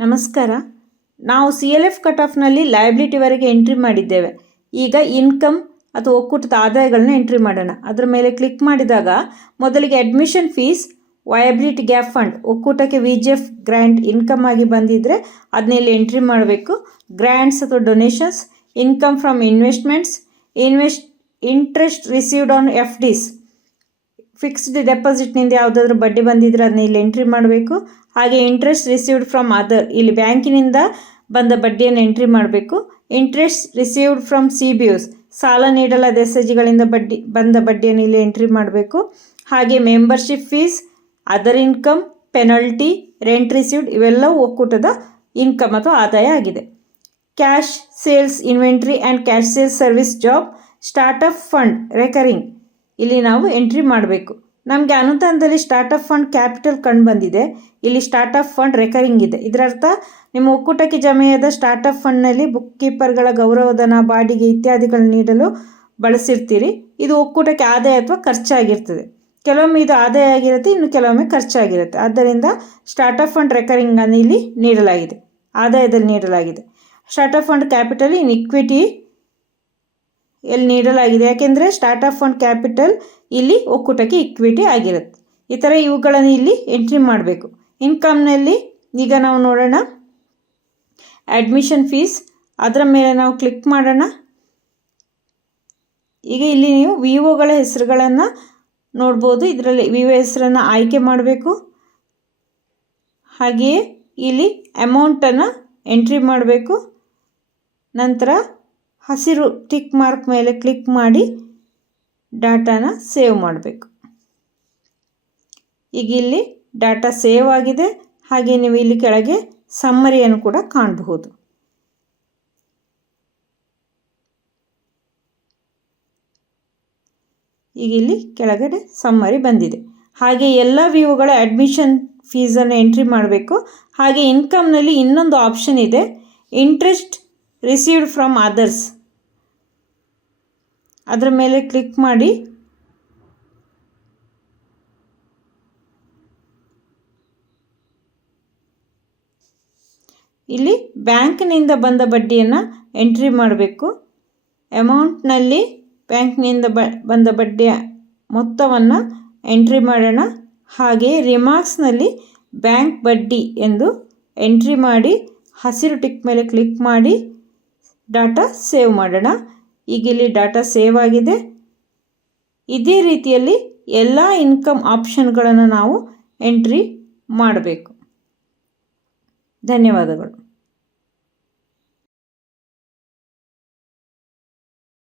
ನಮಸ್ಕಾರ. ನಾವು C L F cut ಆಫ್ನಲ್ಲಿ ಲಯಬಿಲಿಟಿವರೆಗೆ ಎಂಟ್ರಿ ಮಾಡಿದ್ದೇವೆ. ಈಗ ಇನ್ಕಮ್ ಅಥವಾ ಒಕ್ಕೂಟದ ಆದಾಯಗಳನ್ನ ಎಂಟ್ರಿ ಮಾಡೋಣ. ಅದರ ಮೇಲೆ ಕ್ಲಿಕ್ ಮಾಡಿದಾಗ ಮೊದಲಿಗೆ admission fees viability gap fund ಒಕ್ಕೂಟಕ್ಕೆ V G F grant income ಆಗಿ ಬಂದಿದ್ದರೆ ಅದನ್ನ ಇಲ್ಲಿ ಎಂಟ್ರಿ ಮಾಡಬೇಕು. ಗ್ರ್ಯಾಂಟ್ಸ್ ಅಥವಾ donations income from investments invest interest received on F Ds fixed ಡೆಪಾಸಿಟ್ನಿಂದ ಯಾವುದಾದ್ರೂ ಬಡ್ಡಿ ಬಂದಿದ್ರೆ ಅದನ್ನ ಇಲ್ಲಿ ಎಂಟ್ರಿ ಮಾಡಬೇಕು. ಹಾಗೆ ಇಂಟ್ರೆಸ್ಟ್ ರಿಸೀವ್ಡ್ ಫ್ರಮ್ ಅದರ್ ಇಲ್ಲಿ ಬ್ಯಾಂಕಿನಿಂದ ಬಂದ ಬಡ್ಡಿಯನ್ನು ಎಂಟ್ರಿ ಮಾಡಬೇಕು. Interest received from C B use ಸಾಲ ನೀಡಲಾದ ಎಸ್ ಎಸ್ ಜಿಗಳಿಂದ ಬಡ್ಡಿ, ಬಂದ ಬಡ್ಡಿಯನ್ನು ಇಲ್ಲಿ ಎಂಟ್ರಿ ಮಾಡಬೇಕು. ಹಾಗೆ membership fees other income penalty rent received ಇವೆಲ್ಲವೂ ಒಕ್ಕೂಟದ ಇನ್ಕಮ್ ಅಥವಾ ಆದಾಯ ಆಗಿದೆ. Cash sales inventory and cash sales service job startup fund recurring ಇಲ್ಲಿ ನಾವು ಎಂಟ್ರಿ ಮಾಡಬೇಕು. ನಮಗೆ ಅನುದಾನದಲ್ಲಿ ಸ್ಟಾರ್ಟಪ್ ಫಂಡ್ ಕ್ಯಾಪಿಟಲ್ ಕಂಡು ಬಂದಿದೆ. ಇಲ್ಲಿ ಸ್ಟಾರ್ಟಪ್ ಫಂಡ್ ರೆಕರಿಂಗ್ ಇದೆ. ಇದರರ್ಥ, ನಿಮ್ಮ ಒಕ್ಕೂಟಕ್ಕೆ ಜಮೆಯಾದ ಸ್ಟಾರ್ಟಪ್ ಫಂಡ್ನಲ್ಲಿ ಬುಕ್ ಕೀಪರ್ಗಳ ಗೌರವಧನ, ಬಾಡಿಗೆ ಇತ್ಯಾದಿಗಳನ್ನು ನೀಡಲು ಬಳಸಿರ್ತೀರಿ. ಇದು ಒಕ್ಕೂಟಕ್ಕೆ ಆದಾಯ ಅಥವಾ ಖರ್ಚಾಗಿರ್ತದೆ. ಕೆಲವೊಮ್ಮೆ ಇದು ಆದಾಯ ಆಗಿರುತ್ತೆ, ಇನ್ನು ಕೆಲವೊಮ್ಮೆ ಖರ್ಚಾಗಿರುತ್ತೆ. ಆದ್ದರಿಂದ ಸ್ಟಾರ್ಟಪ್ ಫಂಡ್ ರೆಕರಿಂಗನ್ನು ಇಲ್ಲಿ ನೀಡಲಾಗಿದೆ. ಆದಾಯದಲ್ಲಿ ನೀಡಲಾಗಿದೆ. Startup fund capital in equity ಎಲ್ಲಿ ನೀಡಲಾಗಿದೆ? ಯಾಕೆಂದರೆ ಸ್ಟಾರ್ಟಪ್ ಫಂಡ್ ಕ್ಯಾಪಿಟಲ್ ಇಲ್ಲಿ ಒಕ್ಕೂಟಕ್ಕೆ ಇಕ್ವಿಟಿ ಆಗಿರುತ್ತೆ. ಈ ಥರ ಇವುಗಳನ್ನು ಇಲ್ಲಿ ಎಂಟ್ರಿ ಮಾಡಬೇಕು. ಇನ್ಕಮ್ನಲ್ಲಿ ಈಗ ನಾವು ನೋಡೋಣ. ಅಡ್ಮಿಷನ್ ಫೀಸ್ ಅದರ ಮೇಲೆ ನಾವು ಕ್ಲಿಕ್ ಮಾಡೋಣ. ಈಗ ಇಲ್ಲಿ ನೀವು ವಿ ಒಗಳ ಹೆಸರುಗಳನ್ನು ನೋಡ್ಬೋದು. ಇದರಲ್ಲಿ ವಿ ಹೆಸರನ್ನು ಆಯ್ಕೆ ಮಾಡಬೇಕು. ಹಾಗೆಯೇ ಇಲ್ಲಿ ಅಮೌಂಟನ್ನು ಎಂಟ್ರಿ ಮಾಡಬೇಕು. ನಂತರ ಹಸಿರು ಟಿಕ್ ಮಾರ್ಕ್ ಮೇಲೆ ಕ್ಲಿಕ್ ಮಾಡಿ ಡಾಟಾನ ಸೇವ್ ಮಾಡಬೇಕು. ಈಗ ಇಲ್ಲಿ ಡಾಟಾ ಸೇವ್ ಆಗಿದೆ. ಹಾಗೆ ನೀವು ಇಲ್ಲಿ ಕೆಳಗೆ ಸಮ್ಮರಿಯನ್ನು ಕೂಡ ಕಾಣಬಹುದು. ಈಗ ಇಲ್ಲಿ ಕೆಳಗಡೆ ಸಮ್ಮರಿ ಬಂದಿದೆ. ಹಾಗೆ ಎಲ್ಲ ವ್ಯೂಗಳ ಅಡ್ಮಿಷನ್ ಫೀಸನ್ನು ಎಂಟ್ರಿ ಮಾಡಬೇಕು. ಹಾಗೆ ಇನ್ಕಮ್ನಲ್ಲಿ ಇನ್ನೊಂದು ಆಪ್ಷನ್ ಇದೆ. ಇಂಟ್ರೆಸ್ಟ್ ರಿಸೀವ್ಡ್ ಫ್ರಮ್ ಅದರ್ಸ್ ಅದರ ಮೇಲೆ ಕ್ಲಿಕ್ ಮಾಡಿ. ಇಲ್ಲಿ ಬ್ಯಾಂಕ್ನಿಂದ ಬಂದ ಬಡ್ಡಿಯನ್ನು ಎಂಟ್ರಿ ಮಾಡಬೇಕು. ಅಮೌಂಟ್ನಲ್ಲಿ ಬ್ಯಾಂಕ್ನಿಂದ ಬ, ಬಂದ ಬಡ್ಡಿಯ ಮೊತ್ತವನ್ನು ಎಂಟ್ರಿ ಮಾಡೋಣ. ಹಾಗೆ ರಿಮಾರ್ಕ್ಸ್ನಲ್ಲಿ ಬ್ಯಾಂಕ್ ಬಡ್ಡಿ ಎಂದು ಎಂಟ್ರಿ ಮಾಡಿ, ಹಸಿರು ಟಿಕ್ ಮೇಲೆ ಕ್ಲಿಕ್ ಮಾಡಿ. ಡಾಟಾ ಸೇವ್ ಮಾಡೋಣ. ಈಗ ಇಲ್ಲಿ ಡಾಟಾ ಸೇವ್ ಆಗಿದೆ. ಇದೇ ರೀತಿಯಲ್ಲಿ ಎಲ್ಲ ಇನ್ಕಮ್ ಆಪ್ಷನ್ಗಳನ್ನು ನಾವು ಎಂಟ್ರಿ ಮಾಡಬೇಕು. ಧನ್ಯವಾದಗಳು.